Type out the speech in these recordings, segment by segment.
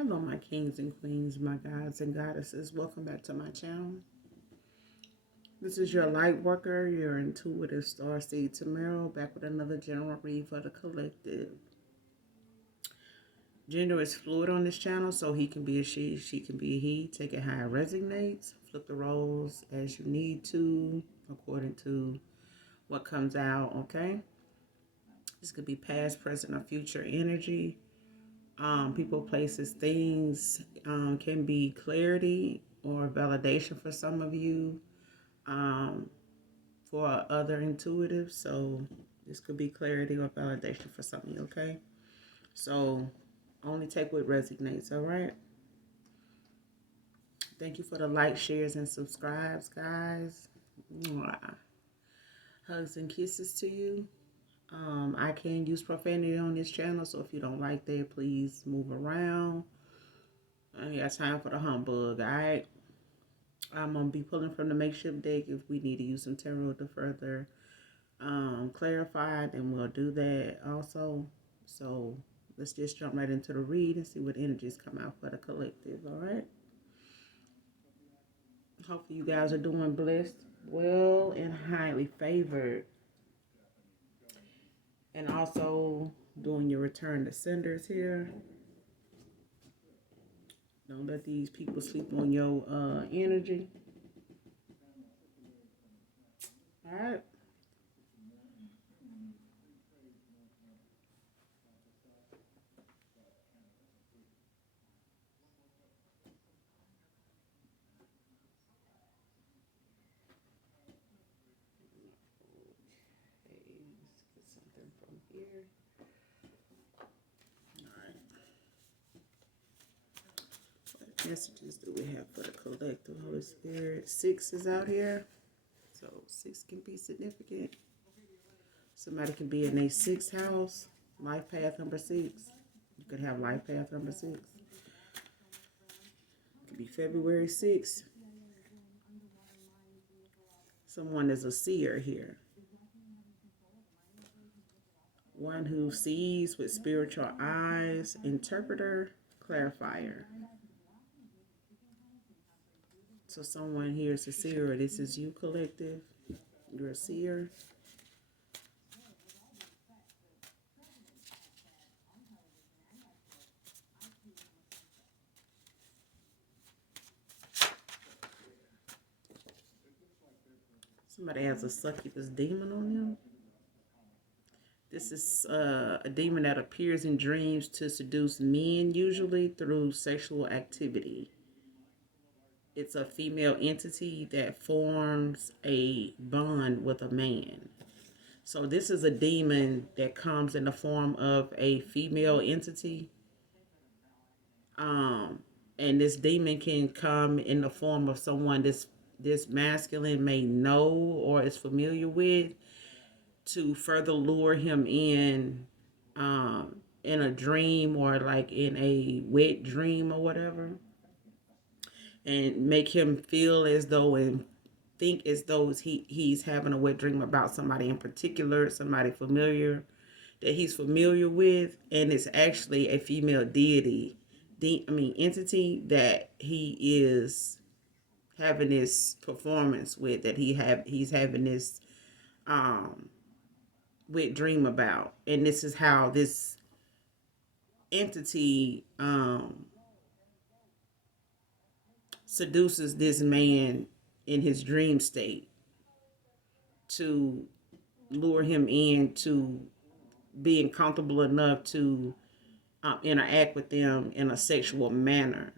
Hello, my kings and queens, my gods and goddesses. Welcome back to my channel. This is your light worker, your intuitive starseed Tamara, back with another general read for the collective. Gender is fluid on this channel, so he can be a she can be a he. Take it how it resonates. Flip the roles as you need to, according to what comes out, okay? This could be past, present, or future energy. People, places, things can be clarity or validation for some of you, um, for other intuitives. So this could be clarity or validation for some of you, okay? So only take what resonates, all right? Thank you for the likes, shares, and subscribes, guys. Mwah. Hugs and kisses to you. I can use profanity on this channel, so if you don't like that, please move around. I ain't got time for the humbug, all right? I'm going to be pulling from the makeshift deck. If we need to use some tarot to further clarify, then we'll do that also. So let's just jump right into the read and see what energies come out for the collective, all right? Hopefully you guys are doing blessed, well, and highly favored. And also doing your return to senders here. Don't let these people sleep on your energy. All right. Okay, let's get something from here. All right. What messages do we have for the collective, Holy Spirit? 6 is out here. So 6 can be significant. Somebody can be in a 6th house, life path number 6. You could have life path number 6. It could be February 6th. Someone is a seer here. One who sees with spiritual eyes, interpreter, clarifier. So someone here is a seer. This is you, collective. You're a seer. Somebody has a succubus demon on them. This is a demon that appears in dreams to seduce men, usually through sexual activity. It's a female entity that forms a bond with a man. So this is a demon that comes in the form of a female entity. And this demon can come in the form of someone this masculine may know or is familiar with, to further lure him in a dream or like in a wet dream or whatever, and make him feel as though and think as though he's having a wet dream about somebody in particular, somebody familiar that he's familiar with, and it's actually a female deity, entity that he is having this performance with, that he's having this wet dream about. And this is how this entity seduces this man in his dream state to lure him into being comfortable enough to interact with them in a sexual manner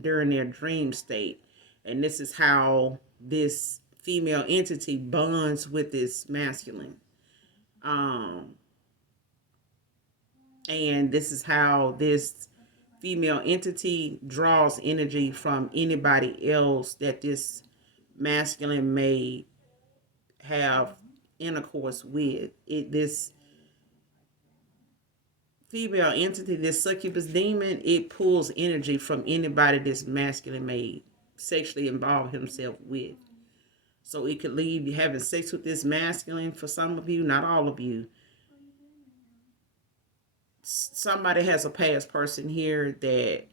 during their dream state. And this is how this female entity bonds with this masculine. And this is how this female entity draws energy from anybody else that this masculine may have intercourse with. This female entity, this succubus demon, it pulls energy from anybody this masculine may sexually involve himself with. So it could leave you having sex with this masculine for some of you, not all of you. somebody has a past person here that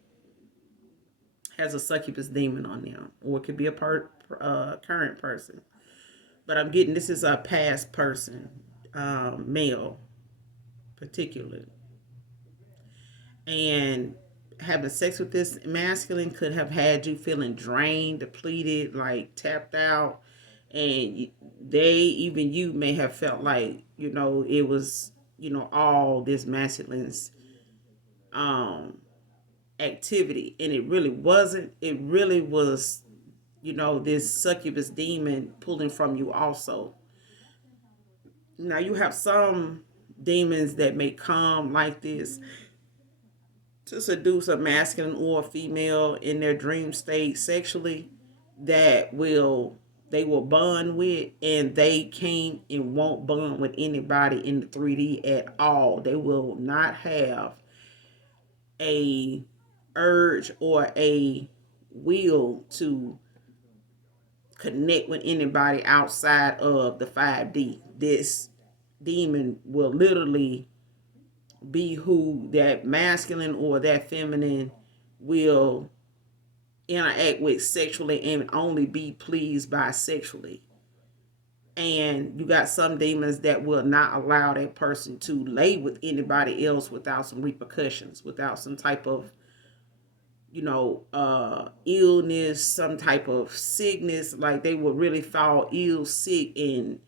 has a succubus demon on them, or it could be a current person. But I'm getting this is a past person, male, particularly, and having sex with this masculine could have had you feeling drained, depleted, like tapped out, and even you may have felt like it was all this masculine's um activity, and it really wasn't. It really was this succubus demon pulling from you also. Now you have some demons that may come like this to seduce a masculine or a female in their dream state sexually, that they will bond with, and they can't and won't bond with anybody in the 3D at all. They will not have a urge or a will to connect with anybody outside of the 5D. This demon will literally be who that masculine or that feminine will interact with sexually, and only be pleased by sexually. And you got some demons that will not allow that person to lay with anybody else without some repercussions, without some type of illness, some type of sickness. Like they will really fall ill, sick, and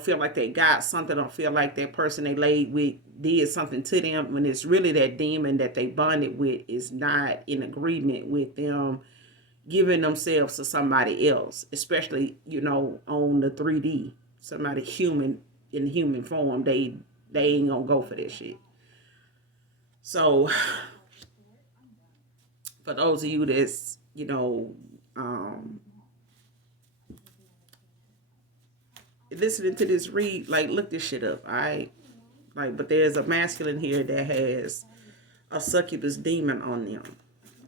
feel like they got something, or feel like that person they laid with did something to them, when it's really that demon that they bonded with is not in agreement with them giving themselves to somebody else, especially on the 3D. Somebody human, in human form, they ain't gonna go for that shit. So for those of you that's listening to this read, like, look this shit up. But there's a masculine here that has a succubus demon on them,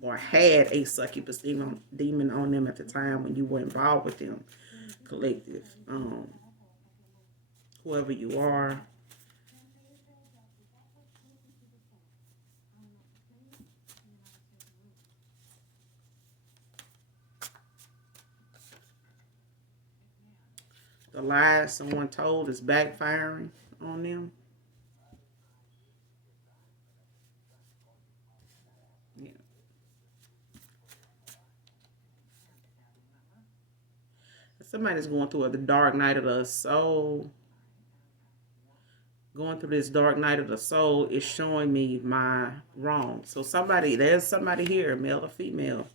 or had a succubus demon on them at the time when you were involved with them, collective. Whoever you are. The lies someone told is backfiring on them. Yeah. Somebody's going through the dark night of the soul. Going through this dark night of the soul is showing me my wrong. So there's somebody here, male or female.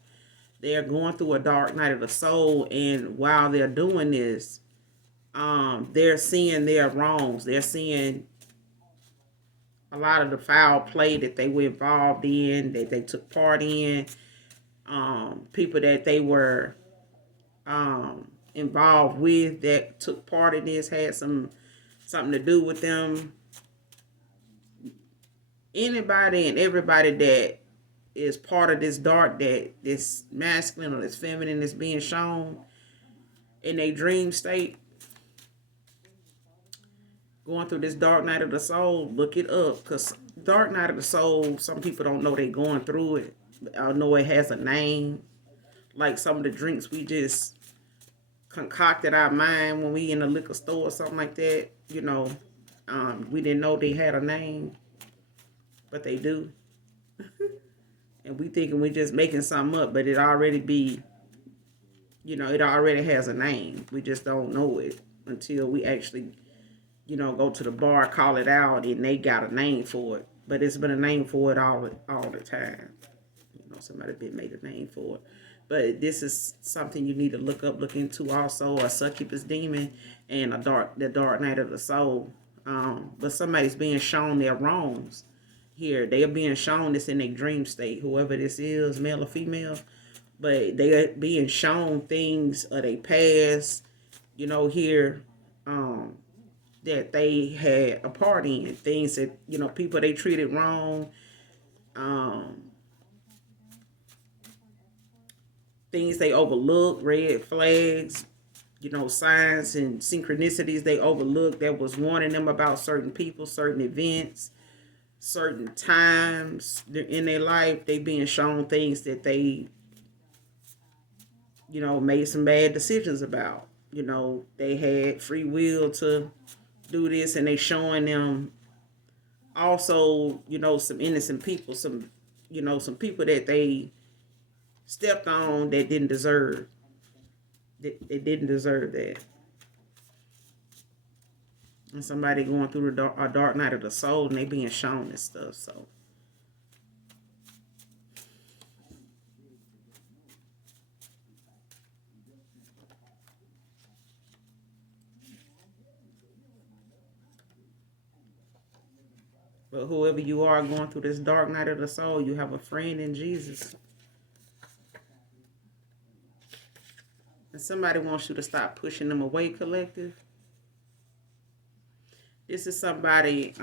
They're going through a dark night of the soul, and while they're doing this, they're seeing their wrongs. They're seeing a lot of the foul play that they were involved in, that they took part in. People that they were involved with that took part in this had something to do with them. Anybody and everybody that is part of this dark, that this masculine or this feminine is being shown in a dream state, going through this dark night of the soul, look it up. Because dark night of the soul, some people don't know they're going through it. I know it has a name. Like some of the drinks we just concocted our mind when we in a liquor store or something like that. We didn't know they had a name, but they do. And we thinking we just making something up, but it already it already has a name. We just don't know it until we actually go to the bar, call it out, and they got a name for it. But it's been a name for it all the time. Somebody been made a name for it. But this is something you need to look into also, a succubus demon and the dark night of the soul. But somebody's being shown their wrongs here. They are being shown this in a dream state, whoever this is, male or female. But they are being shown things of their past, here, that they had a part in, things that people they treated wrong, things they overlooked, red flags, signs and synchronicities they overlooked that was warning them about certain people, certain events, certain times in their life, they being shown things that they, made some bad decisions about. They had free will to do this, and they showing them also, some innocent people, some people that they stepped on that didn't deserve. They didn't deserve that. And somebody going through a dark night of the soul, and they being shown this stuff. So, but whoever you are going through this dark night of the soul, you have a friend in Jesus. And somebody wants you to stop pushing them away, collective. This is somebody,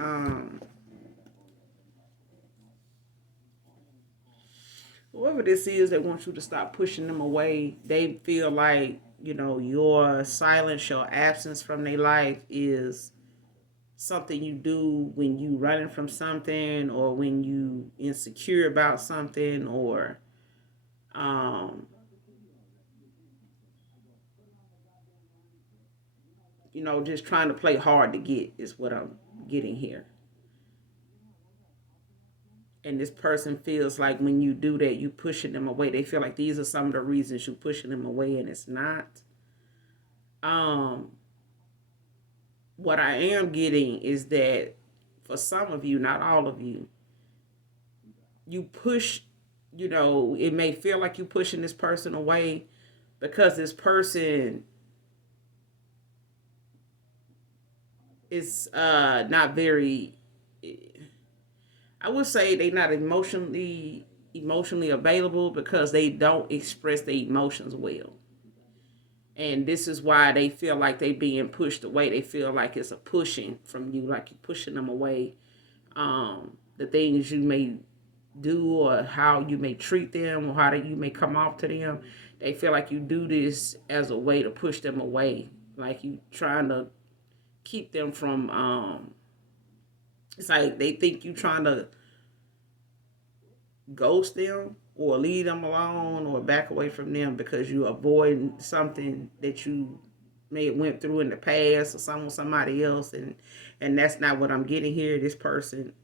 whoever this is that wants you to stop pushing them away. They feel like, your silence, your absence from their life is something you do when you running from something, or when you insecure about something, or just trying to play hard to get is what I'm getting here. And this person feels like when you do that, you pushing them away. They feel like these are some of the reasons you pushing them away, and it's not. What I am getting is that for some of you, not all of you, you push, it may feel like you pushing this person away because this person is not very, I would say they're not emotionally available because they don't express their emotions well. And this is why they feel like they being pushed away. They feel like it's a pushing from you, like you're pushing them away. The things you may do, or how you may treat them, or how you may come off to them, they feel like you do this as a way to push them away. Like you trying to keep them from, it's like they think you trying to ghost them or leave them alone or back away from them because you avoid something that you may have went through in the past, or somebody else, and that's not what I'm getting here. This person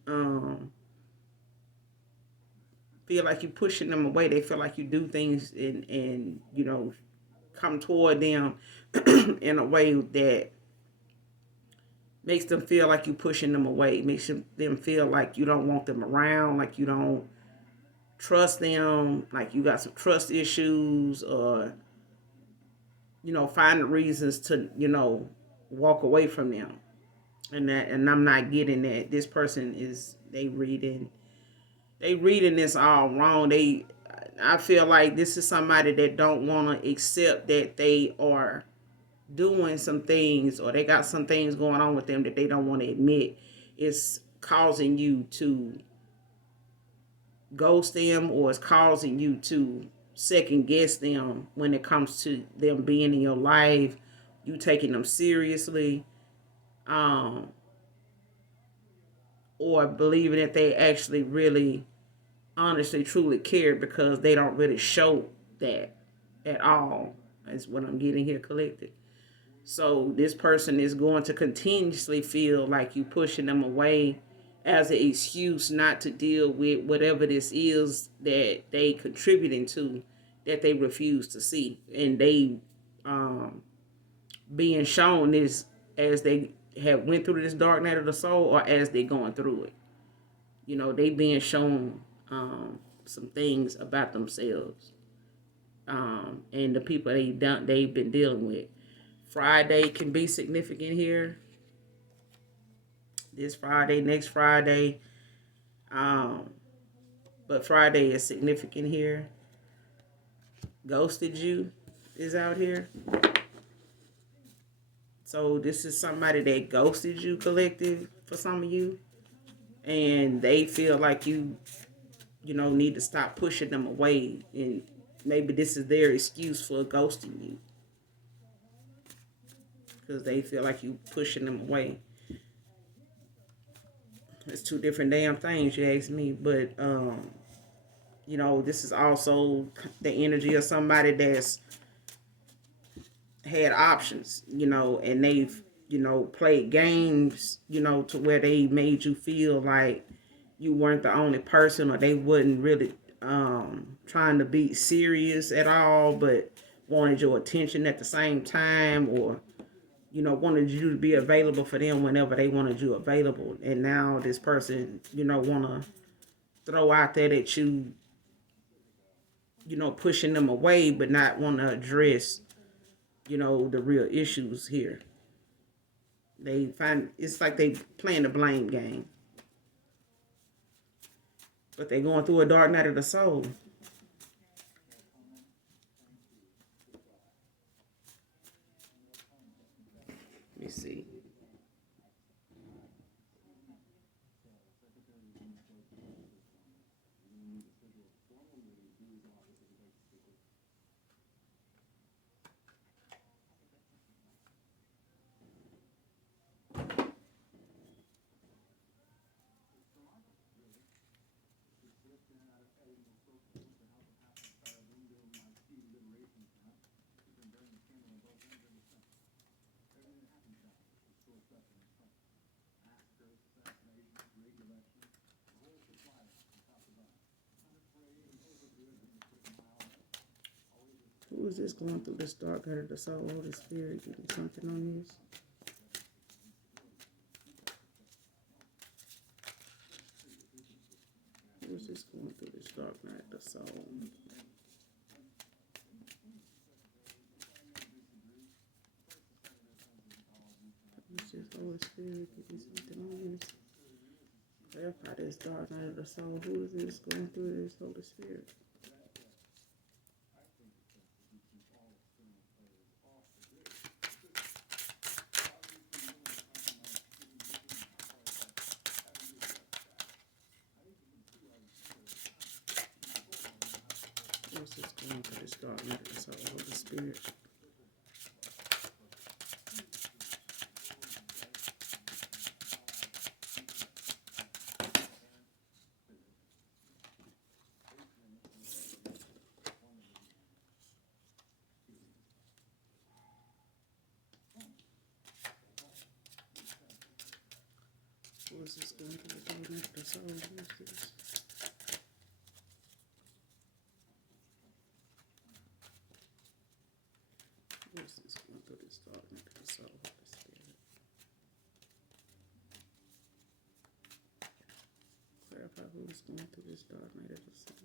feel like you pushing them away. They feel like you do things and come toward them in a way that makes them feel like you pushing them away. Makes them feel like you don't want them around, like you don't trust them, like you got some trust issues, or find reasons to walk away from them. And I'm not getting that. This person is they reading this all wrong. I feel like this is somebody that don't want to accept that they are doing some things, or they got some things going on with them that they don't want to admit. It's causing you to ghost them, or it's causing you to second guess them when it comes to them being in your life, you taking them seriously, or believing that they actually really honestly truly care, because they don't really show that at all, is what I'm getting here, collected. So this person is going to continuously feel like you pushing them away as an excuse not to deal with whatever this is that they contributing to, that they refuse to see. And they being shown this as they have went through this dark night of the soul, or as they going through it. They being shown some things about themselves, and the people they've been dealing with. Friday can be significant here. This Friday, next Friday. But Friday is significant here. Ghosted you is out here. So this is somebody that ghosted you, collective, for some of you. And they feel like you need to stop pushing them away. And maybe this is their excuse for ghosting you, because they feel like you pushing them away. It's two different damn things, you ask me. But this is also the energy of somebody that's had options, and they've, played games, to where they made you feel like you weren't the only person, or they wasn't really trying to be serious at all, but wanted your attention at the same time, or wanted you to be available for them whenever they wanted you available. And now this person, want to throw out there that pushing them away, but not want to address, the real issues here. They find it's like they playing the blame game, but they going through a dark night of the soul. Let me see. Who is this going through this dark night of the soul? Holy Spirit, give me something on this. Who is this going through this dark night of the soul? Who's this Holy Spirit? Give me something on this. Clarify this dark night of the soul. Who is this going through this Holy Spirit? Who's this going through this dark night of the soul? Holy Spirit. Who is this going through the dark night of the soul? Who is this? Who is this going through this dark night of the soul? Holy Spirit. Clarify who is going through this dark night of the soul.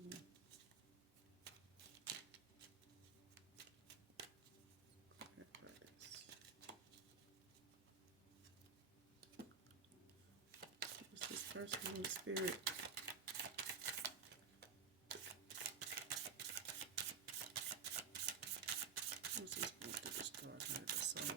Clarify this. Who is this person, Holy Spirit? Who is this going through this dark night of the soul?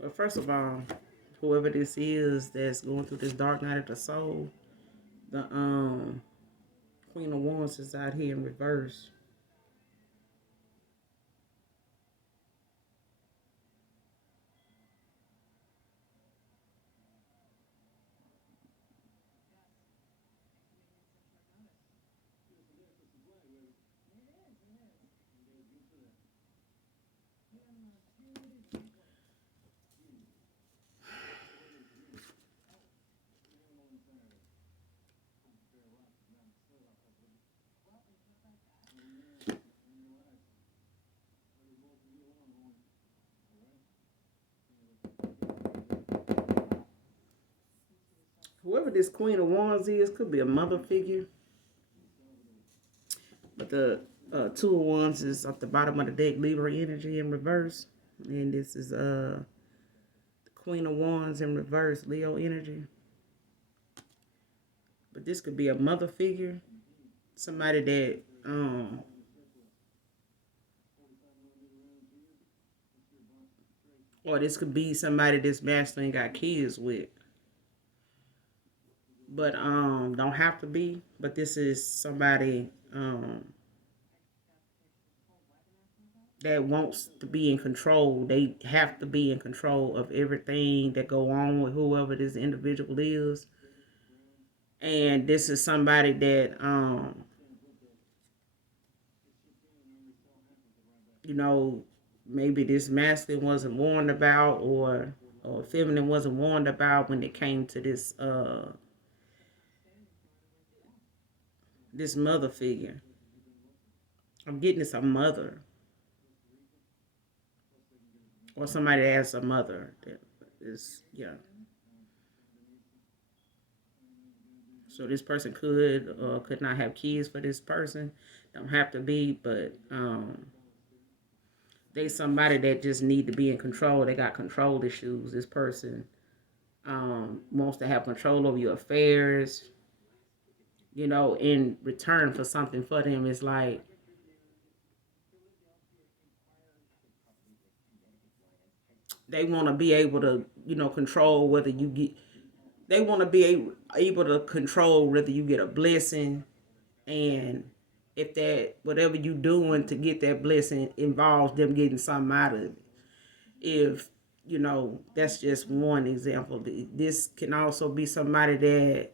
Well, first of all, whoever this is that's going through this dark night of the soul, the Queen of Wands is out here in reverse. Whoever this Queen of Wands is could be a mother figure, but the Two of Wands is at the bottom of the deck, Libra energy in reverse, and this is Queen of Wands in reverse, Leo energy. But this could be a mother figure. Somebody that, or this could be somebody this masculine got kids with. But, don't have to be. But this is somebody, that wants to be in control. They have to be in control of everything that go on with whoever this individual is. And this is somebody that, you know, maybe this masculine wasn't warned about, or feminine wasn't warned about when it came to this mother figure. I'm getting this a mother, or somebody that has a mother that is, yeah. So this person could or could not have kids for this person. Don't have to be, but they somebody that just need to be in control. They got control issues. This person wants to have control over your affairs. You know, in return for something for them, it's like they want to be able to, control whether you get. They want to be able to control whether you get a blessing, and if that whatever you doing to get that blessing involves them getting something out of it. If that's just one example. This can also be somebody that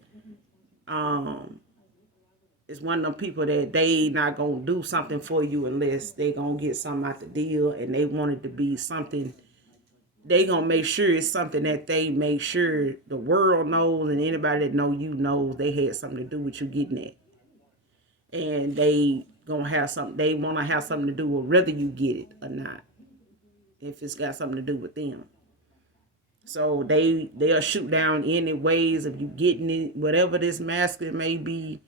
is one of them people that they not gonna do something for you unless they gonna get something out the deal, and they want it to be something. They gonna make sure it's something that they make sure the world knows, and anybody that know you knows they had something to do with you getting it. And they gonna have something. They want to have something to do with whether you get it or not. If it's got something to do with them, so they'll shoot down any ways of you getting it, whatever this masculine may be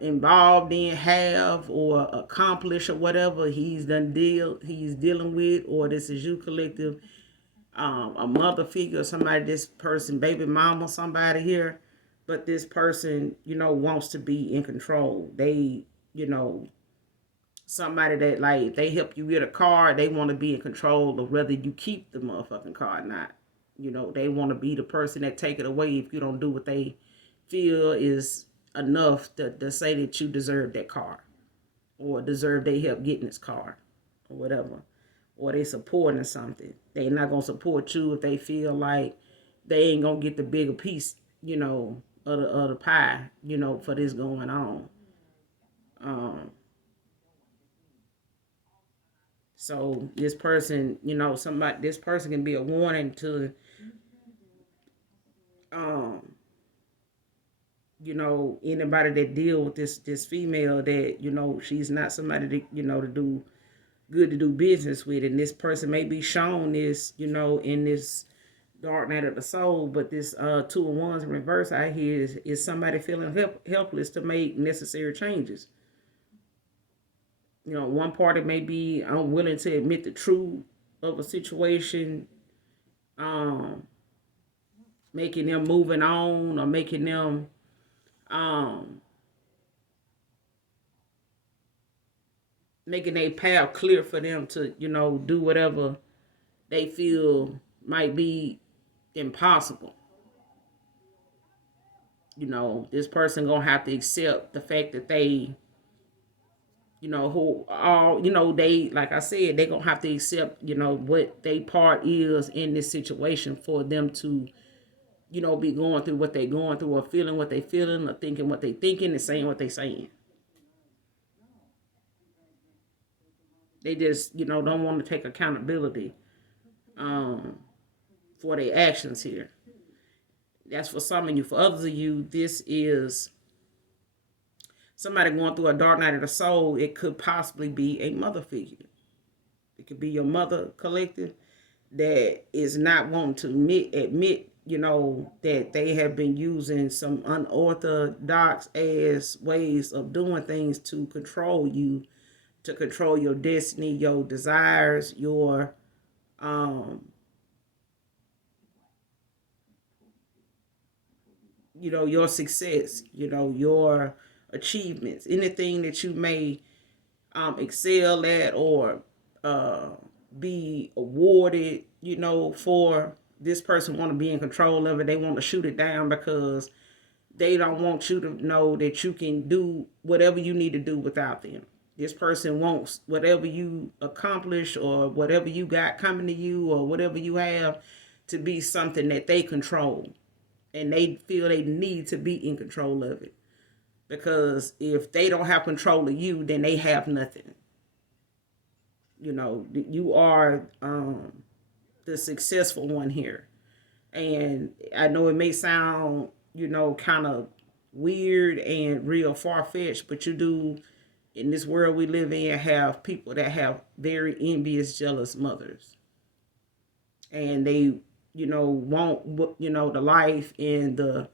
involved in, have or accomplish, or whatever he's dealing with, or this is you collective. A mother figure, somebody, this person, baby mama, somebody here, but this person, wants to be in control. They, somebody that, like, they help you get a car, they want to be in control of whether you keep the motherfucking car or not. They want to be the person that take it away if you don't do what they feel is enough to say that you deserve that car, or deserve they help getting this car, or whatever. Or they supporting something. They not gonna support you if they feel like they ain't gonna get the bigger piece, of the pie, for this going on. So this person, this person can be a warning to, anybody that deal with this female, that she's not somebody to do good to do business with. And this person may be shown this, in this dark night of the soul. But this Two of Wands in reverse out here is somebody feeling helpless to make necessary changes. One party may be unwilling to admit the truth of a situation, making them moving on, or making them making a path clear for them to, do whatever they feel might be impossible. This person gonna have to accept the fact that they, who all, they, like I said, they gonna have to accept, what they part is in this situation for them to, be going through what they going through, or feeling what they feeling, or thinking what they thinking, and saying what they saying. They just, don't want to take accountability for their actions here. That's for some of you. For others of you, this is somebody going through a dark night of the soul. It could possibly be a mother figure. It could be your mother collective that is not wanting to admit, that they have been using some unorthodox ass ways of doing things to control you, to control your destiny, your desires, your your success, your achievements, anything that you may excel at or uh, be awarded, for. This person want to be in control of it. They want to shoot it down because they don't want you to know that you can do whatever you need to do without them. This person wants whatever you accomplish or whatever you got coming to you or whatever you have to be something that they control. And they feel they need to be in control of it. Because if they don't have control of you, then they have nothing. You are the successful one here. And I know it may sound, kind of weird and real far-fetched, but you do, in this world we live in, have people that have very envious, jealous mothers. And they, want, the life and the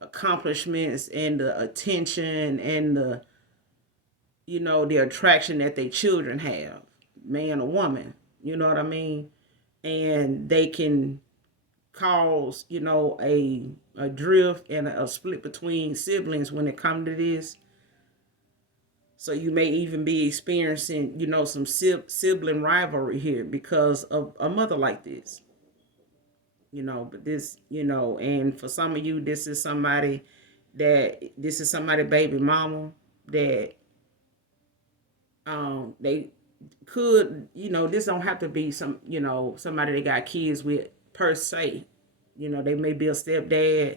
accomplishments and the attention and the attraction that their children have, man or woman, you know what I mean? And they can cause, a drift and a split between siblings when it comes to this. So you may even be experiencing, some sibling rivalry here because of a mother like this. But this, and for some of you, this is somebody baby mama that they could, this don't have to be somebody they got kids with per se. They may be a stepdad,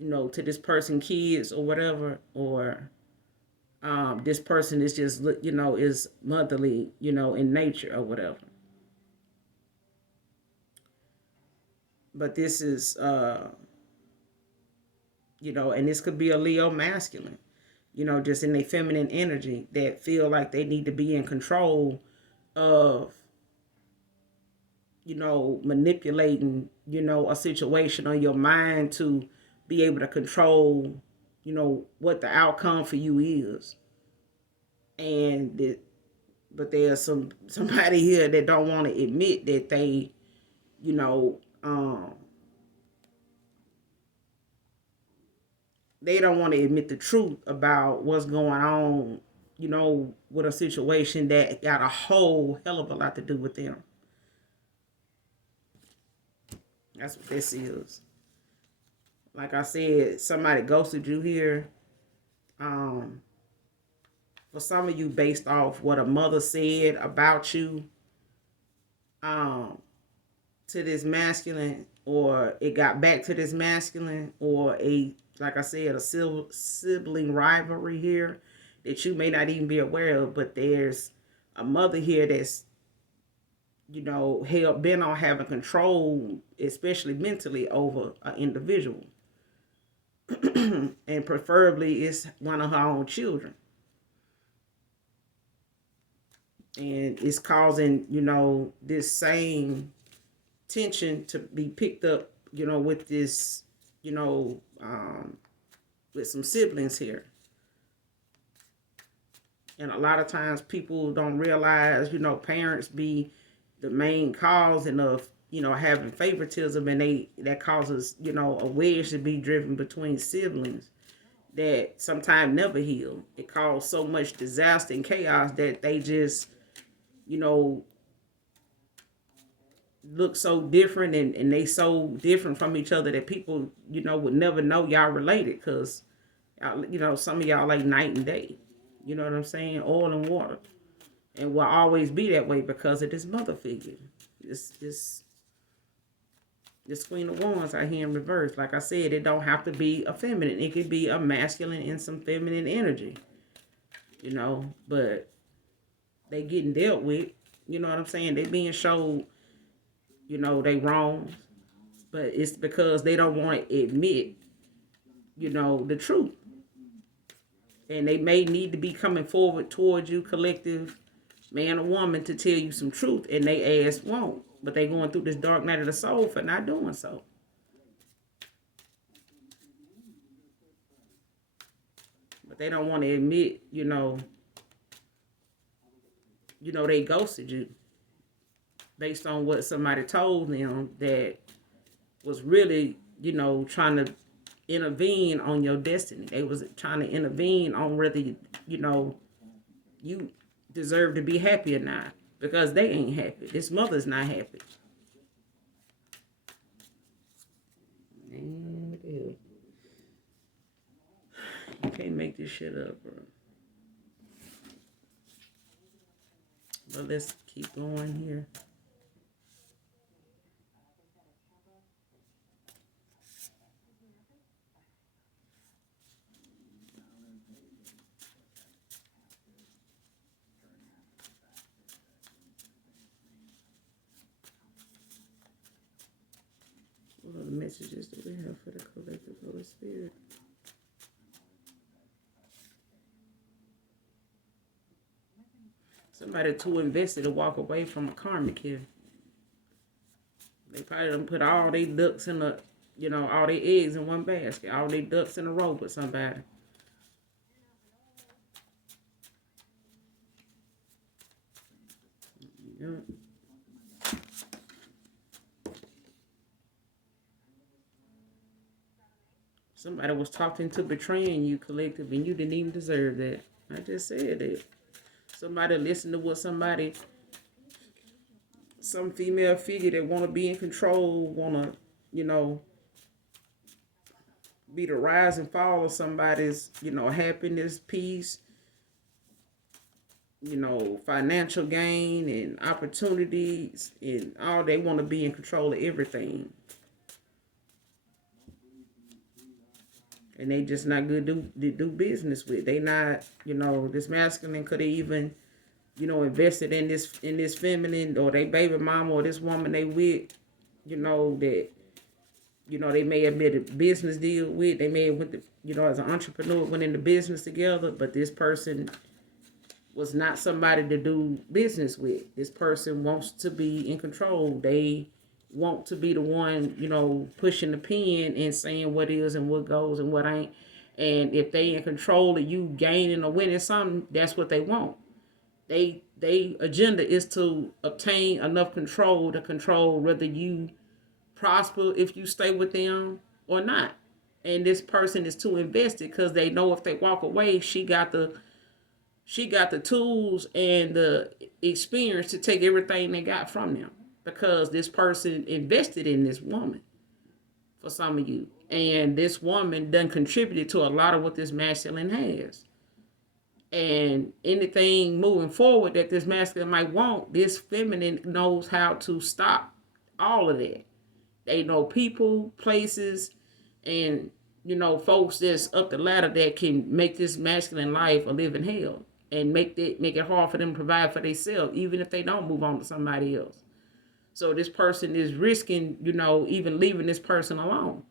to this person kids or whatever, or this person is just, is motherly, in nature or whatever. But this is, and this could be a Leo masculine, just in their feminine energy that feel like they need to be in control of, manipulating, a situation on your mind to be able to control, what the outcome for you is. But there's somebody here that don't want to admit that they, they don't want to admit the truth about what's going on, with a situation that got a whole hell of a lot to do with them. That's what this is. Like I said, somebody ghosted you here. For some of you, based off what a mother said about you, to this masculine, or it got back to this masculine, or like I said, a sibling rivalry here that you may not even be aware of, but there's a mother here that's, bent on having control, especially mentally, over an individual. And preferably it's one of her own children. And it's causing, this same tension to be picked up, with this, with some siblings here. And a lot of times people don't realize, parents be the main cause of, having favoritism, and that causes, a wedge to be driven between siblings that sometimes never heal. It causes so much disaster and chaos that they just, look so different, and they so different from each other that people, would never know y'all related, because, some of y'all like night and day. You know what I'm saying? Oil and water. And will always be that way because of this mother figure. This Queen of Wands I hear in reverse. Like I said, it don't have to be a feminine. It could be a masculine and some feminine energy. But they getting dealt with. You know what I'm saying? They being showed, they wrong. But it's because they don't want to admit, the truth. And they may need to be coming forward towards you, collective, man or woman, to tell you some truth, and they ass won't. But they going through this dark night of the soul for not doing so. But they don't want to admit, they ghosted you based on what somebody told them that was really, trying to intervene on your destiny. They was trying to intervene on whether you deserve to be happy or not, because they ain't happy. This mother's not happy. Man, what the hell? You can't make this shit up, bro. But let's keep going here. What are the messages that we have for the collective Holy Spirit? Somebody too invested to walk away from a karmic here. They probably done put all their ducks in a, all their eggs in one basket, all their ducks in a row with somebody. Yep. Somebody was talking to betraying you, collective, and you didn't even deserve that. I just said that. Somebody listened to what some female figure that want to be in control, want to, be the rise and fall of somebody's, happiness, peace, financial gain and opportunities, and all. They want to be in control of everything. And they just not good to do business with. They not, this masculine could have even, invested in this feminine, or they baby mama, or this woman they with, that, they may have made a business deal with. They may have went to, as an entrepreneur, went into business together, but this person was not somebody to do business with. This person wants to be in control. They want to be the one, pushing the pen and saying what is and what goes and what ain't. And if they in control of you gaining or winning something, that's what they want. They agenda is to obtain enough control to control whether you prosper if you stay with them or not. And this person is too invested because they know if they walk away, she got the tools and the experience to take everything they got from them, because this person invested in this woman for some of you. And this woman done contributed to a lot of what this masculine has. And anything moving forward that this masculine might want, this feminine knows how to stop all of that. They know people, places, and, folks that's up the ladder that can make this masculine life a living hell and make it hard for them to provide for themselves, even if they don't move on to somebody else. So this person is risking, even leaving this person alone.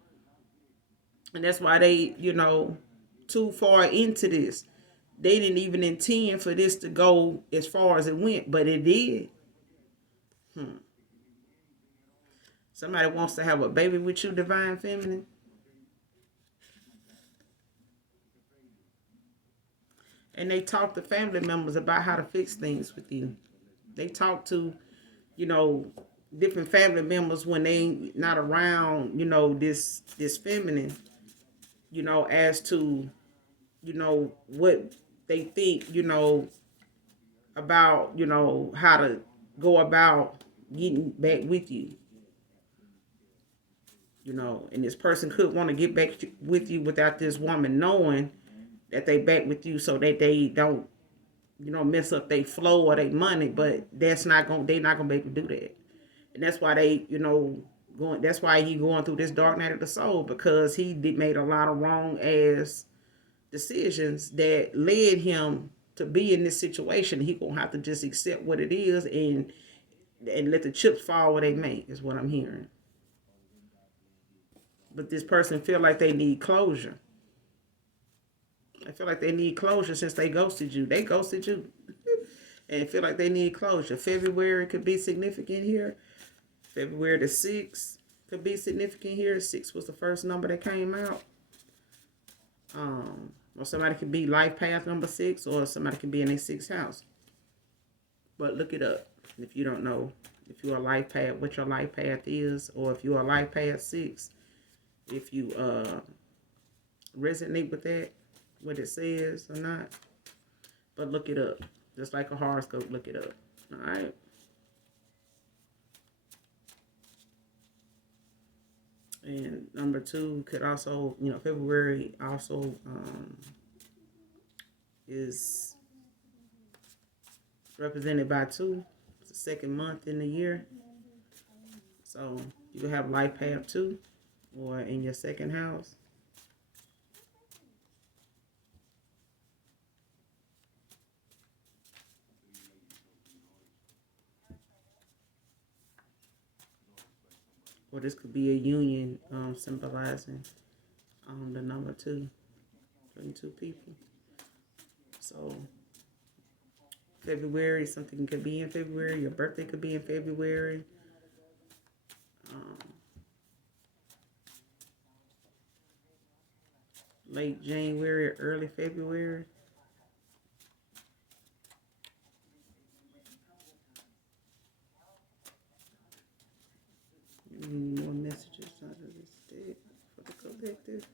And that's why they, too far into this. They didn't even intend for this to go as far as it went, but it did. Somebody wants to have a baby with you, divine feminine. And they talk to family members about how to fix things with you. They talk to, different family members when they not around, this feminine, as to, what they think, about, how to go about getting back with you. And this person could want to get back with you without this woman knowing that they back with you, so that they don't, mess up their flow or their money. But they're not gonna be able to do that. And that's why they, that's why he going through this dark night of the soul, because he made a lot of wrong ass decisions that led him to be in this situation. He gonna have to just accept what it is and let the chips fall where they may, is what I'm hearing. But this person feel like they need closure. I feel like they need closure since they ghosted you. They ghosted you. And feel like they need closure. February could be significant here. February the 6th could be significant here. 6 was the first number that came out. Or somebody could be life path number 6, or somebody could be in a 6th house. But look it up if you don't know. If you're a life path, what your life path is, or if you're a life path 6, if you resonate with that, what it says or not. But look it up. Just like a horoscope, look it up. All right. And number 2 could also, February also is represented by 2. It's the second month in the year. So you have life path 2 or in your second house. Or this could be a union symbolizing the number 2, 22 people. So February, something could be in February. Your birthday could be in February. Late January, early February. More messages out of this deck for the collective.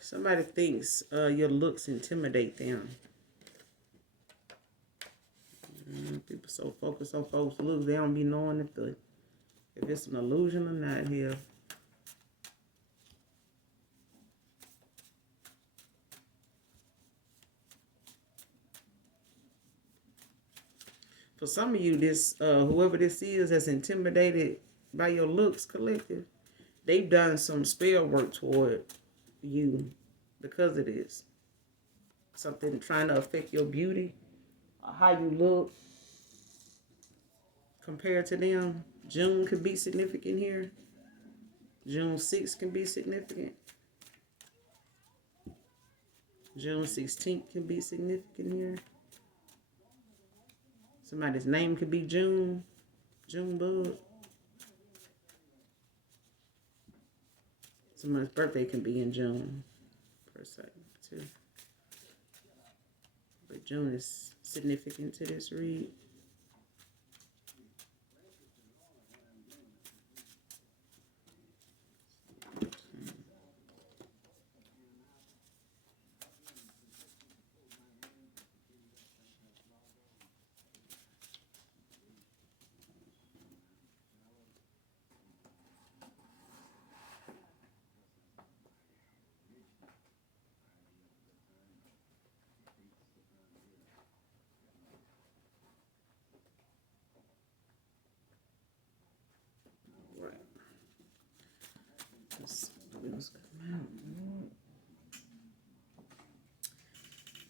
Somebody thinks your looks intimidate them. People so focused on folks' looks, they don't be knowing if it's an illusion or not here. For some of you, this whoever this is that's intimidated by your looks, collective, they've done some spell work toward you because of this. Something trying to affect your beauty, how you look compared to them. June could be significant here. June 6th can be significant. June 16th can be significant here. Somebody's name could be June Bug. Someone's birthday can be in June, per se, too. But June is significant to this read.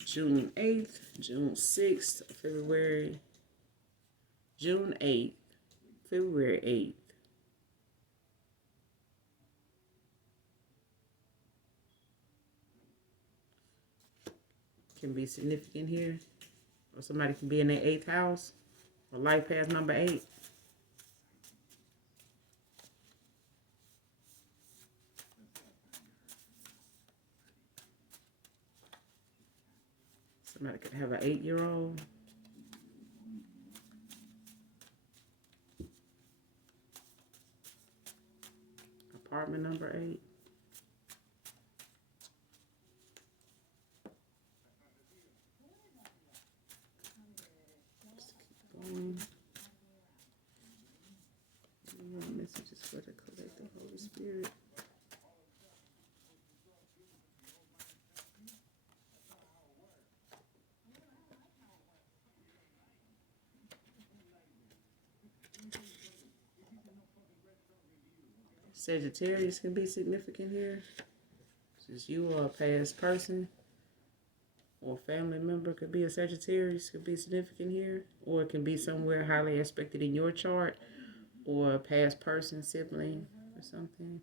June 8th, June 6th, February, June 8th, February 8th. Can be significant here. Or somebody can be in their 8th house. Or life path number 8. Somebody could have an 8-year-old. Apartment number 8. Just keep going. More messages for the collective Holy Spirit. Sagittarius can be significant here. Since you are a past person or family member could be a Sagittarius, could be significant here. Or it can be somewhere highly expected in your chart or a past person, sibling or something.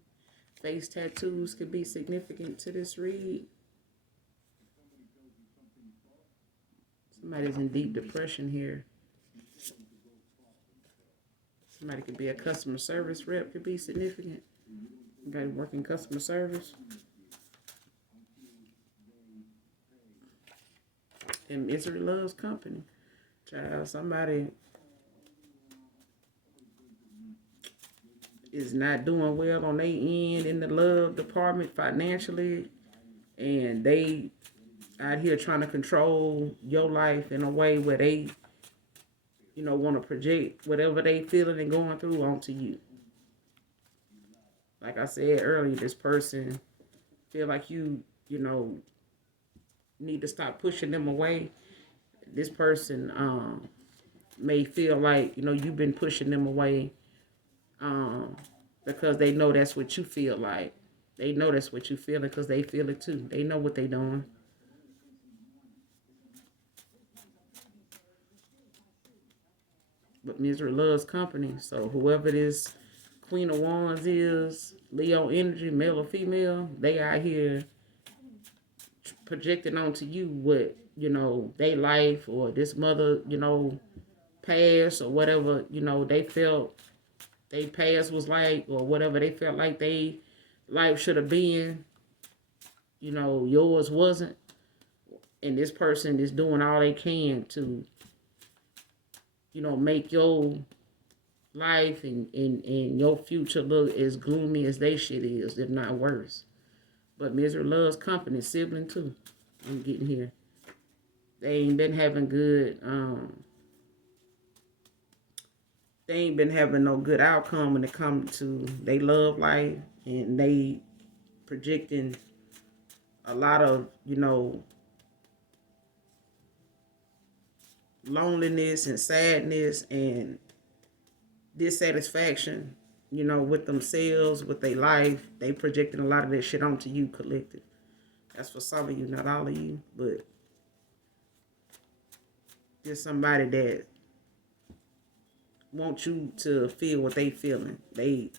Face tattoos could be significant to this read. Somebody's in deep depression here. Somebody could be a customer service rep, could be significant. Okay, working customer service. And misery loves company. Child, somebody is not doing well on their end in the love department financially, and they out here trying to control your life in a way where they, want to project whatever they feeling and going through onto you. Like I said earlier, this person feel like you need to stop pushing them away. This person may feel like you've been pushing them away um, because they know that's what you feel like. They know that's what you feeling because they feel it too. They know what they doing. But misery loves company. So whoever this Queen of Wands is, Leo energy, male or female, they out here projecting onto you what they life or this mother past or whatever they felt they past was like, or whatever they felt like they life should have been, yours wasn't. And this person is doing all they can to make your life and your future look as gloomy as they shit is, if not worse. But misery loves company, sibling too. I'm getting here. They ain't been having good they ain't been having no good outcome when it comes to they love life, and they projecting a lot of loneliness and sadness and dissatisfaction with themselves, with their life. They projecting a lot of that shit onto you, collective. That's for some of you, not all of you, but there's somebody that wants you to feel what they feeling. They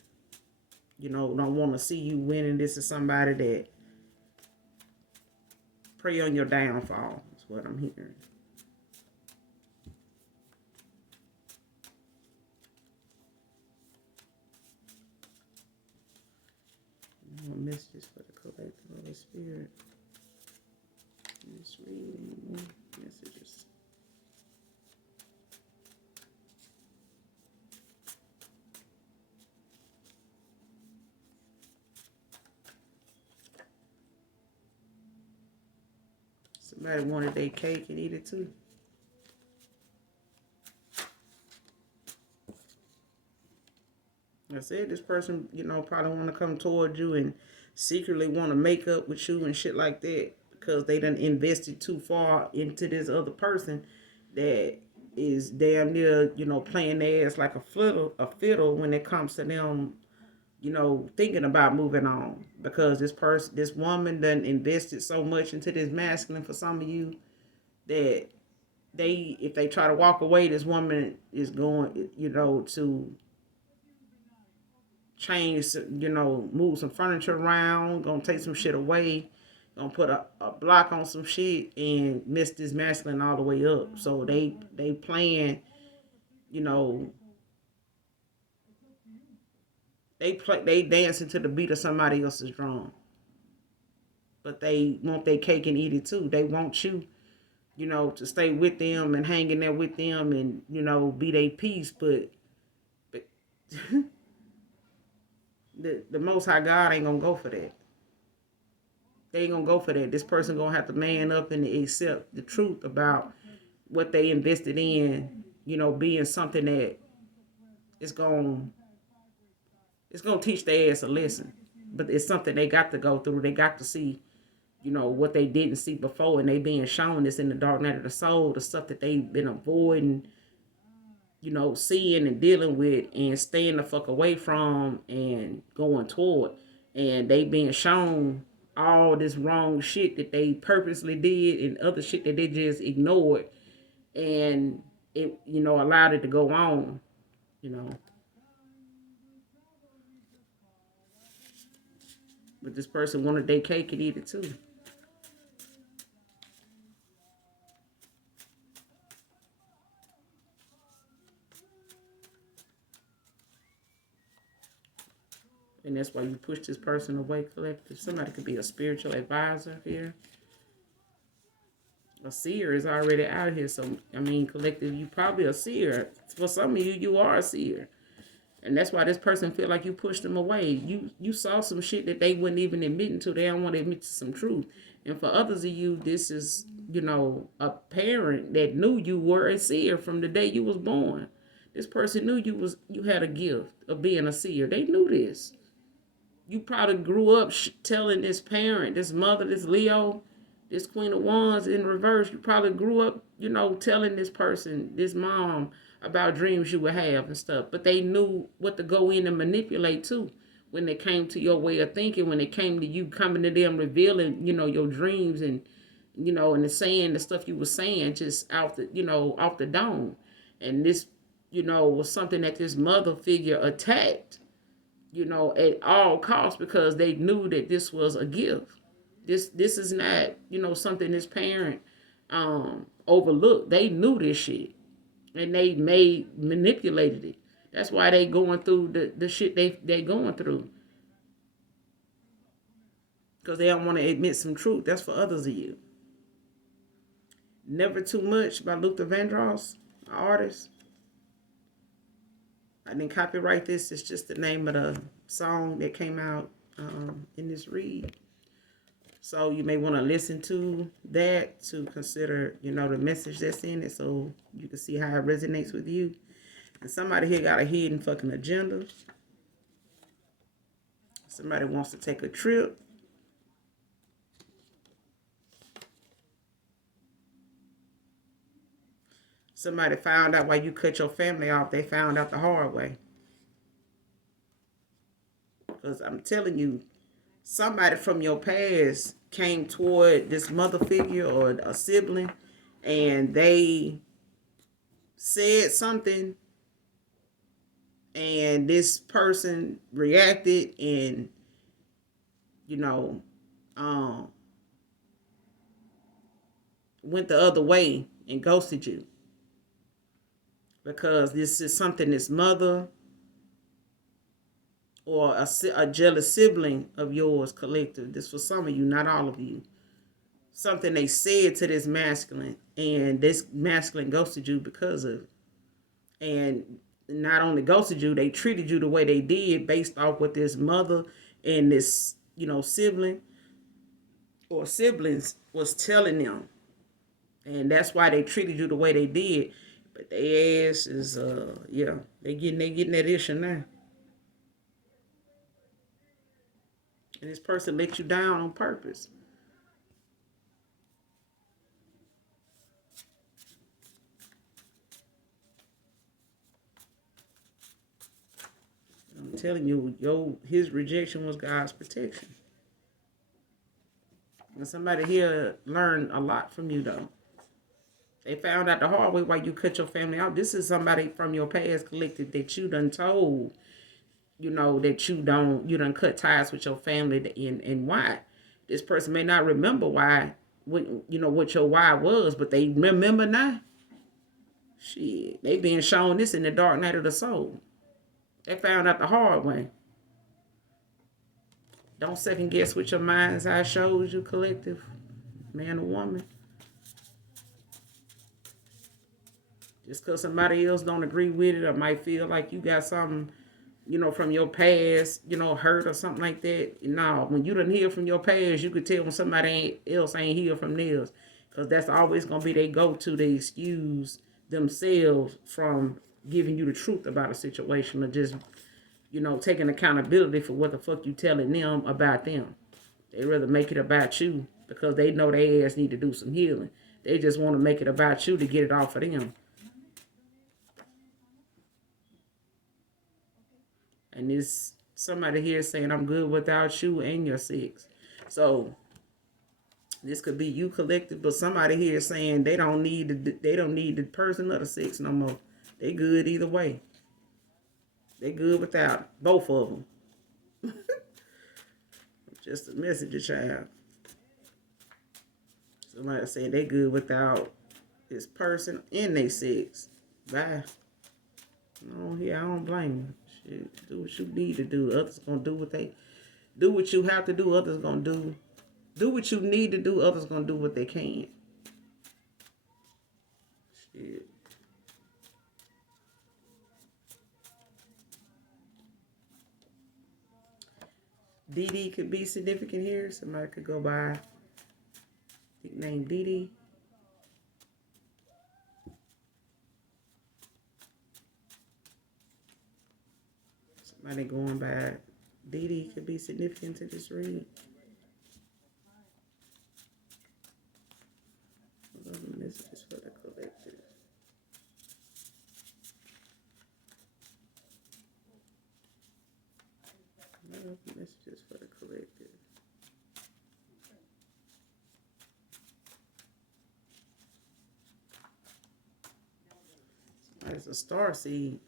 don't want to see you winning. This is somebody that prey on your downfall. That's what I'm hearing. More messages for the collective Holy Spirit. Let's read more messages. Somebody wanted their cake and eat it too. I said this person, probably want to come toward you and secretly want to make up with you and shit like that because they done invested too far into this other person that is damn near, playing their ass like a fiddle when it comes to them, thinking about moving on, because this woman done invested so much into this masculine for some of you that if they try to walk away, this woman is going, to change, move some furniture around, gonna take some shit away, gonna put a block on some shit and miss this masculine all the way up. So they playing, they dancing to the beat of somebody else's drum. But they want their cake and eat it too. They want you, to stay with them and hang in there with them and, be their peace. But the Most High God ain't gonna go for that. They ain't gonna go for that. This person gonna have to man up and accept the truth about what they invested in, being something that is gonna teach their ass a lesson. But it's something they got to go through. They got to see, what they didn't see before, and they being shown this in the dark night of the soul, the stuff that they've been avoiding, seeing and dealing with and staying the fuck away from and going toward. And they being shown all this wrong shit that they purposely did and other shit that they just ignored, and it, allowed it to go on, But this person wanted their cake and eat it too. And that's why you push this person away, collective. Somebody could be a spiritual advisor here. A seer is already out here. So, I mean, collective, you probably a seer. For some of you, you are a seer. And that's why this person feel like you pushed them away. You saw some shit that they wouldn't even admit to. They don't want to admit to some truth. And for others of you, this is, a parent that knew you were a seer from the day you was born. This person knew you had a gift of being a seer. They knew this. You probably grew up telling this parent, this mother, this Leo, this Queen of Wands in reverse. You probably grew up, telling this person, this mom, about dreams you would have and stuff. But they knew what to go in and manipulate too when they came to your way of thinking, when it came to you coming to them revealing, your dreams and, and the saying the stuff you were saying just off the dome. And this, was something that this mother figure attacked, at all costs because they knew that this was a gift. This is not, something this parent overlooked. They knew this shit. And they manipulated it. That's why they going through the shit they going through. Because they don't want to admit some truth. That's for others of you. Never Too Much by Luther Vandross, an artist. I didn't copyright this. It's just the name of the song that came out in this read. So you may want to listen to that to consider, the message that's in it so you can see how it resonates with you. And somebody here got a hidden fucking agenda. Somebody wants to take a trip. Somebody found out why you cut your family off. They found out the hard way. Because I'm telling you, somebody from your past came toward this mother figure or a sibling and they said something and this person reacted and went the other way and ghosted you because this is something this mother or a jealous sibling of yours, collective. This for some of you, not all of you. Something they said to this masculine, and this masculine ghosted you because of it. And not only ghosted you, they treated you the way they did based off what this mother and this, sibling or siblings was telling them. And that's why they treated you the way they did. But their ass is, they getting that issue now. And this person let you down on purpose. I'm telling you, his rejection was God's protection. And somebody here learned a lot from you, though. They found out the hard way why you cut your family out. This is somebody from your past, collective, that you done told, that you done cut ties with your family and why. This person may not remember why, what your why was, but they remember now. Shit, they being shown this in the dark night of the soul. They found out the hard way. Don't second guess with your mind's eye shows you, collective, man or woman. Just because somebody else don't agree with it or might feel like you got something, from your past, hurt or something like that. No, when you done hear from your past, you could tell when somebody else ain't hear from theirs. Because that's always going to be their go-to. They excuse themselves from giving you the truth about a situation or just, taking accountability for what the fuck you telling them about them. They rather make it about you because they know their ass need to do some healing. They just want to make it about you to get it off of them. And there's somebody here saying, I'm good without you and your sex. So this could be you, collective, but somebody here saying they don't need the person or the sex no more. They good either way. They good without both of them. Just a message, child. Somebody saying they good without this person and they sex. Bye. No, yeah, I don't blame you. Shit, do what you need to do. Others gonna do what they do. What you have to do. Others gonna do. Do what you need to do. Others gonna do what they can. Shit. Dee could be significant here. Somebody could go by nickname Dee. Somebody going by Dee could be significant to this read. Messages for the collective. Messages for the collective. Somebody's a star seed.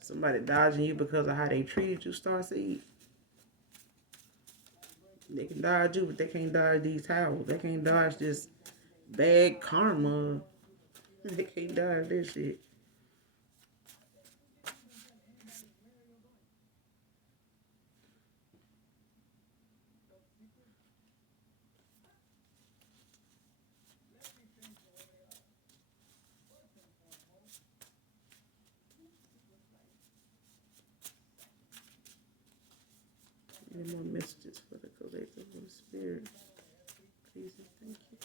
Somebody dodging you because of how they treated you, star seed. They can dodge you, but they can't dodge these towels. They can't dodge this bad karma. They can't dodge this shit. Any more messages for the collective of the spirit? Please and thank you.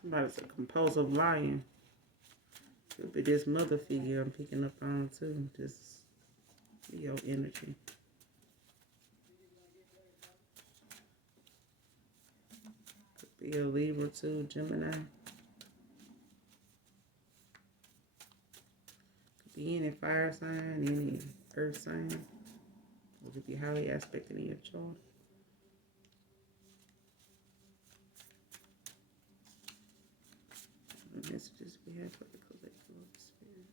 Somebody's a compulsive lion. Could be this mother figure I'm picking up on too. This Leo energy. Could be a Libra too, Gemini. Could be any fire sign, any earth sign. Or could be highly aspected in your chart. Messages we have for the collective of the spirit.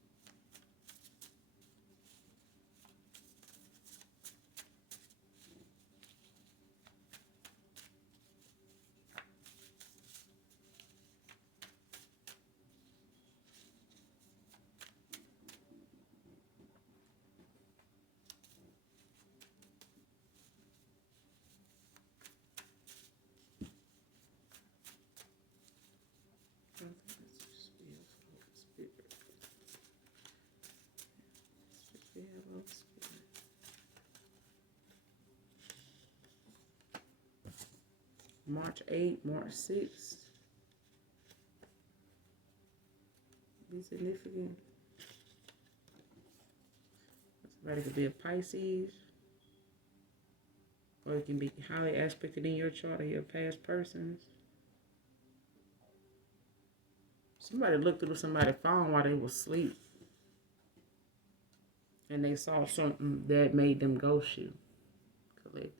March 8th, March 6th. Be significant. Somebody could be a Pisces. Or it can be highly aspected in your chart or your past persons. Somebody looked through somebody's phone while they were asleep. And they saw something that made them ghost you. Collective.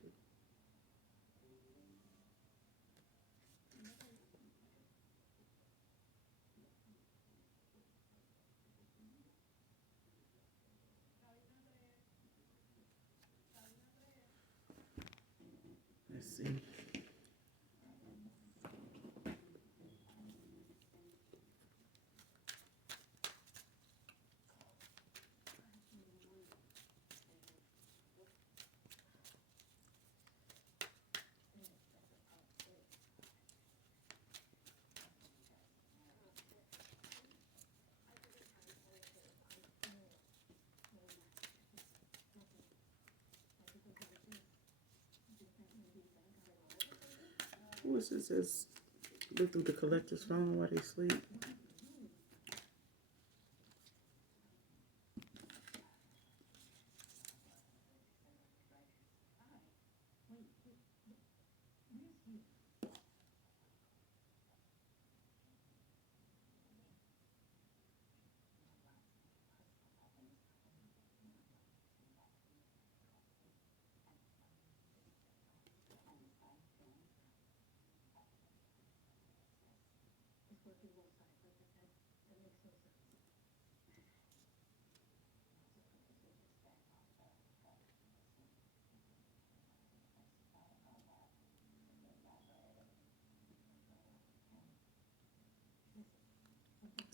Let's see. Who is this? Just look through the collector's phone while they sleep.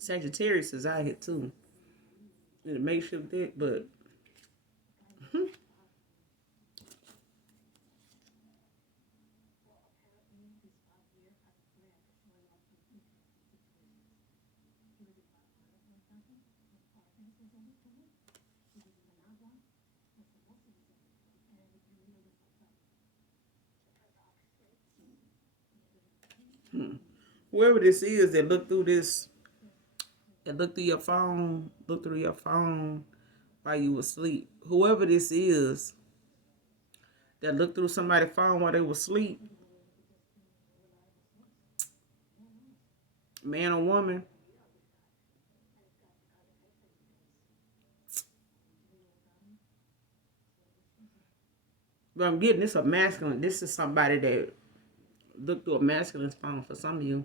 Sagittarius is out here too. In the makeshift deck, but whoever this is that look through this, that look through your phone, while you were asleep. Whoever this is that looked through somebody's phone while they were asleep, man or woman, but I'm getting this a masculine. This is somebody that looked through a masculine phone for some of you.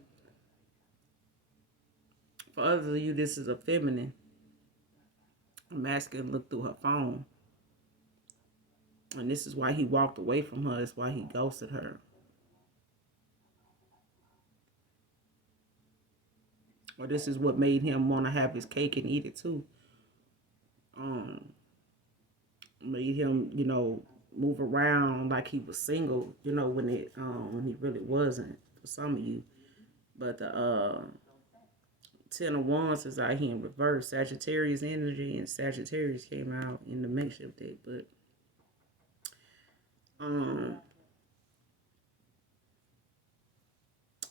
For others of you, this is a feminine. A masculine looked through her phone. And this is why he walked away from her. It's why he ghosted her. Or this is what made him want to have his cake and eat it too. Made him, move around like he was single, when he really wasn't for some of you. But the Ten of Wands is out here in reverse. Sagittarius energy, and Sagittarius came out in the makeshift deck. But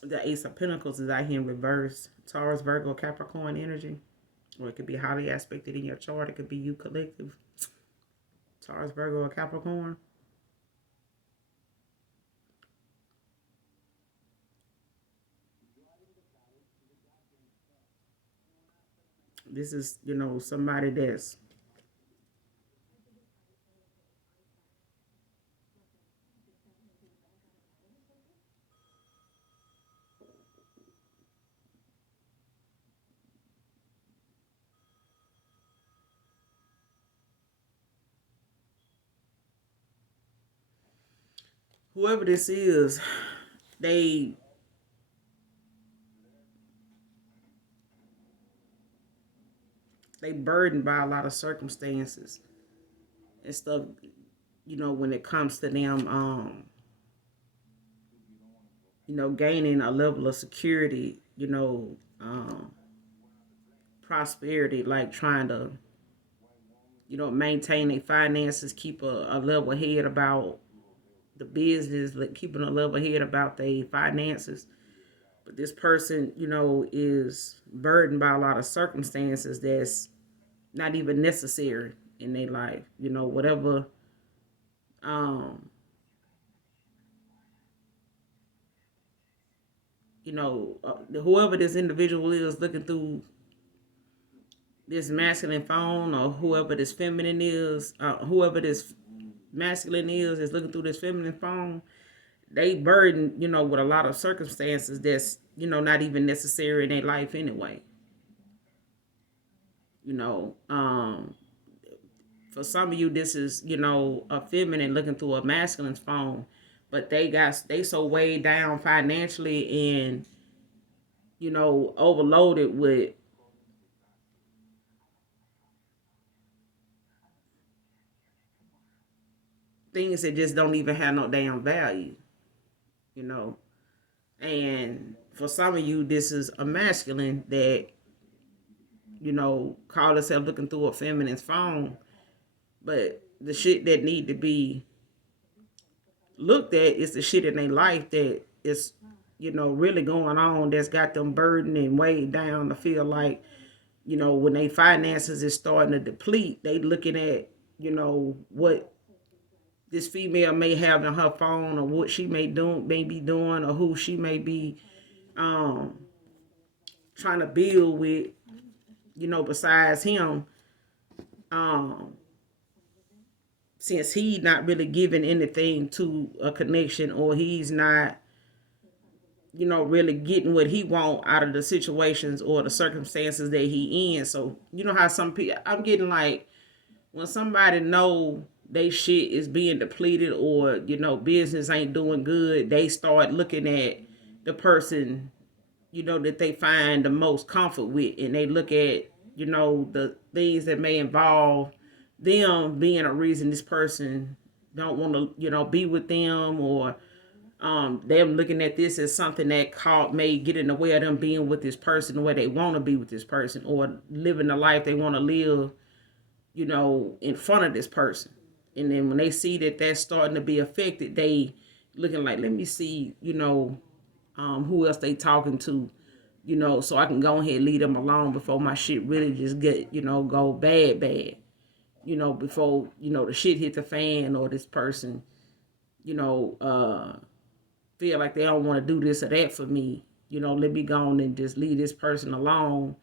the Ace of Pentacles is out here in reverse. Taurus, Virgo, Capricorn energy. Or it could be highly aspected in your chart. It could be you collective. Taurus, Virgo, or Capricorn. This is, somebody that's whoever this is, they burdened by a lot of circumstances and stuff, when it comes to them, gaining a level of security, prosperity, like trying to, maintain their finances, keep a level head about the business, like keeping a level head about their finances. But this person, is burdened by a lot of circumstances that's not even necessary in their life. Whatever, whoever this individual is looking through this masculine phone, or whoever this feminine is, whoever this masculine is looking through this feminine phone, they burden, with a lot of circumstances that's, not even necessary in their life anyway. For some of you, this is, a feminine looking through a masculine's phone, but they so weighed down financially and, overloaded with things that just don't even have no damn value, And for some of you, this is a masculine that, call herself looking through a feminine's phone, but the shit that need to be looked at is the shit in their life that is, really going on, that's got them burdened and weighed down to feel like, when they finances is starting to deplete, they looking at, what this female may have in her phone, or what she may be doing, or who she may be trying to build with, besides him, since he's not really giving anything to a connection, or he's not, really getting what he want out of the situations or the circumstances that he in. So how some people, I'm getting like, when somebody know they shit is being depleted, or business ain't doing good, they start looking at the person that they find the most comfort with, and they look at, the things that may involve them being a reason this person don't want to, be with them, or them looking at this as something that may get in the way of them being with this person the way they want to be with this person, or living the life they want to live, in front of this person. And then when they see that that's starting to be affected, they looking like, let me see, who else they talking to, so I can go ahead and leave them alone before my shit really just get, go bad, before, the shit hit the fan, or this person, feel like they don't want to do this or that for me. Let me go on and just leave this person alone.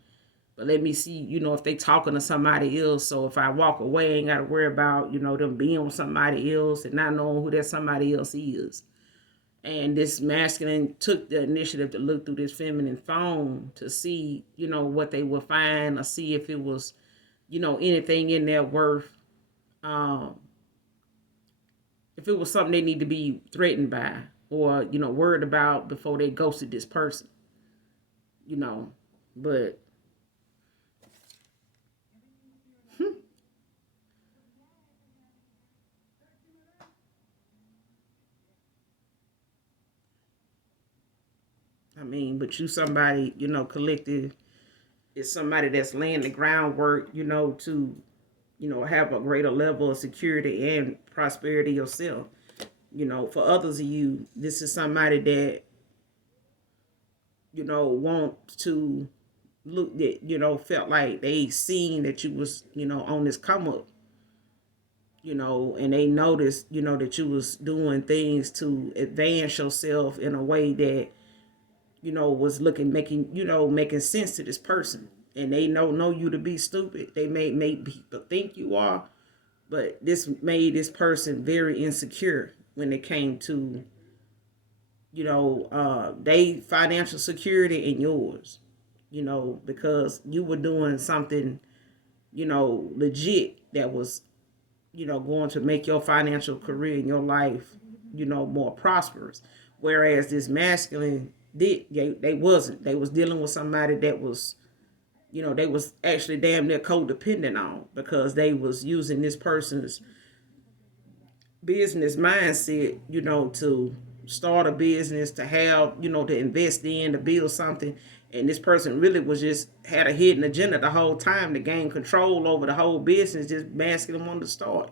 But let me see, if they talking to somebody else. So if I walk away, I ain't got to worry about, them being with somebody else and not knowing who that somebody else is. And this masculine took the initiative to look through this feminine phone to see, what they would find, or see if it was, anything in there worth, if it was something they need to be threatened by, or, worried about before they ghosted this person, but but you somebody, collective is somebody that's laying the groundwork, to, have a greater level of security and prosperity yourself. For others of you, this is somebody that, wants to look that, felt like they seen that you was, on this come up, and they noticed, that you was doing things to advance yourself in a way that, was making sense to this person. And they know you to be stupid. They may people think you are, but this made this person very insecure when it came to, they financial security and yours, because you were doing something, legit that was, going to make your financial career and your life, more prosperous. Whereas this masculine they wasn't. They was dealing with somebody that was, they was actually damn near codependent on, because they was using this person's business mindset, to start a business, to have, to invest in, to build something. And this person really was just had a hidden agenda the whole time to gain control over the whole business this masculine wanted to start.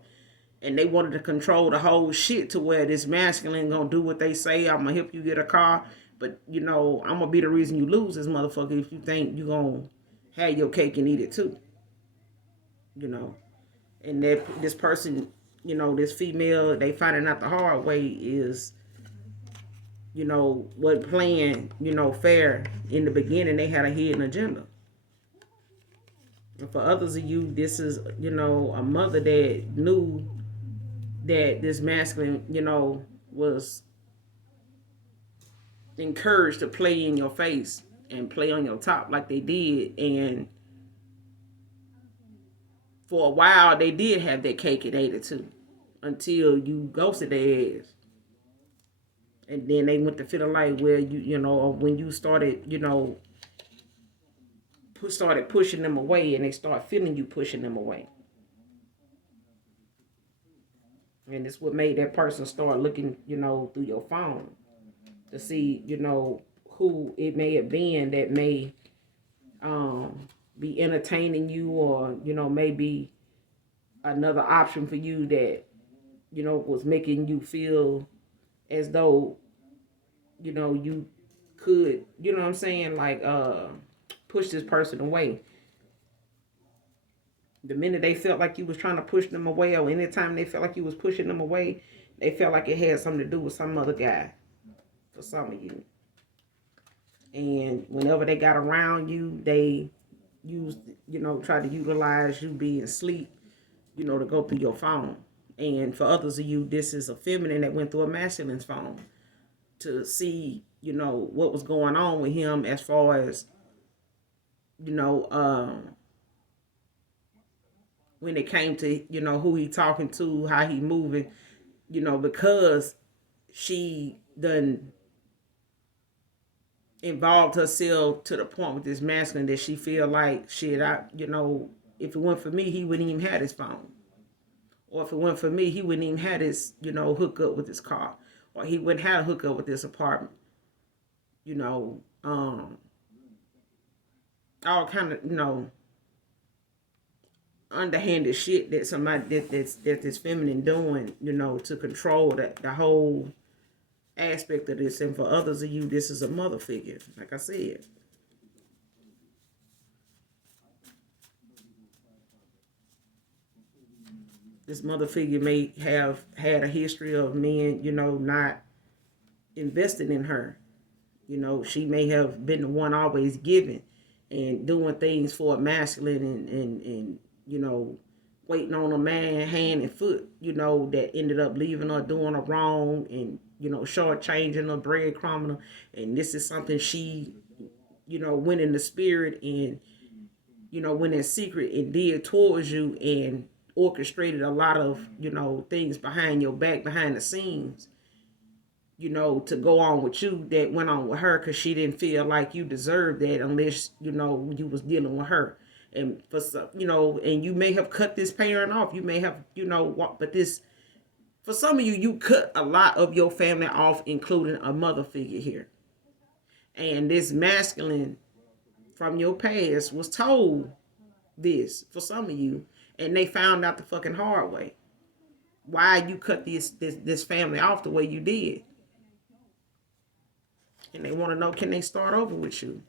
And they wanted to control the whole shit to where this masculine gonna do what they say. I'm gonna help you get a car, but I'm gonna be the reason you lose this motherfucker if you think you gonna have your cake and eat it too. And that this person, this female, they finding out the hard way is, what playing, fair in the beginning. They had a hidden agenda. And for others of you, this is, a mother that knew that this masculine, was encouraged to play in your face and play on your top like they did. And for a while, they did have that cake and ate it too, until you ghosted their ass. And then they went to feel like where when you started, started pushing them away, and they start feeling you pushing them away. And it's what made that person start looking, through your phone to see, who it may have been that may be entertaining you, or, maybe another option for you that, was making you feel as though, you could, what I'm saying, like, push this person away. The minute they felt like you was trying to push them away, or anytime they felt like you was pushing them away, they felt like it had something to do with some other guy for some of you. And whenever they got around you, they used, tried to utilize you being asleep, to go through your phone. And for others of you, this is a feminine that went through a masculine's phone to see, what was going on with him, as far as, when it came to, who he talking to, how he moving, because she done involved herself to the point with this masculine that she feel like shit. If it weren't for me, he wouldn't even have his phone. Or if it weren't for me, he wouldn't even have his, hook up with his car. Or he wouldn't have a hook up with this apartment. You know, all kind of, underhanded shit that somebody that's this feminine doing, to control the whole aspect of this. And for others of you, this is a mother figure, like I said. This mother figure may have had a history of men, not investing in her. She may have been the one always giving and doing things for a masculine and waiting on a man hand and foot, that ended up leaving her doing her wrong and, shortchanging her, breadcrumbing her. And this is something she, went in the spirit and, went in secret and did towards you and orchestrated a lot of, things behind your back, behind the scenes, to go on with you that went on with her because she didn't feel like you deserved that unless, you was dealing with her. And for some, and you may have cut this parent off. You may have, but this, for some of you, you cut a lot of your family off, including a mother figure here. And this masculine from your past was told this for some of you, and they found out the fucking hard way why you cut this family off the way you did. And they want to know, can they start over with you?